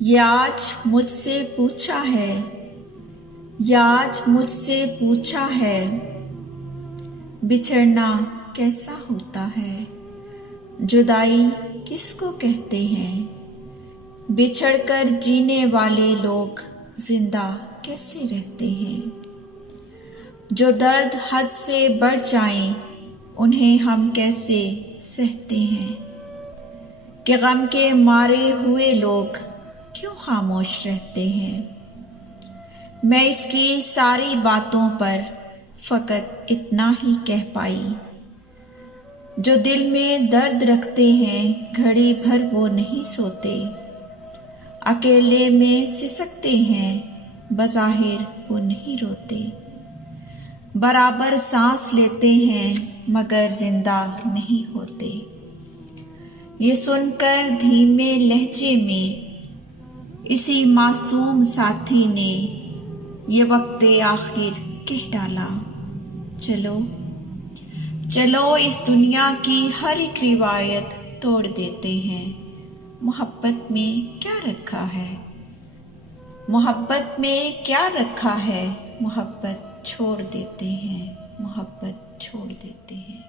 ये आज मुझसे पूछा है, ये आज मुझसे पूछा है, बिछड़ना कैसा होता है, जुदाई किसको कहते हैं, बिछड़कर जीने वाले लोग जिंदा कैसे रहते हैं। जो दर्द हद से बढ़ जाएं, उन्हें हम कैसे सहते हैं, कि गम के मारे हुए लोग क्यों खामोश रहते हैं। मैं इसकी सारी बातों पर फ़कत इतना ही कह पाई, जो दिल में दर्द रखते हैं घड़ी भर वो नहीं सोते, अकेले में सिसकते हैं बज़ाहिर वो नहीं रोते, बराबर सांस लेते हैं मगर जिंदा नहीं होते। ये सुनकर धीमे लहजे में इसी मासूम साथी ने ये वक्ते आखिर कह डाला, चलो चलो इस दुनिया की हर एक रिवायत तोड़ देते हैं, मोहब्बत में क्या रखा है, मोहब्बत में क्या रखा है, मोहब्बत छोड़ देते हैं, मोहब्बत छोड़ देते हैं।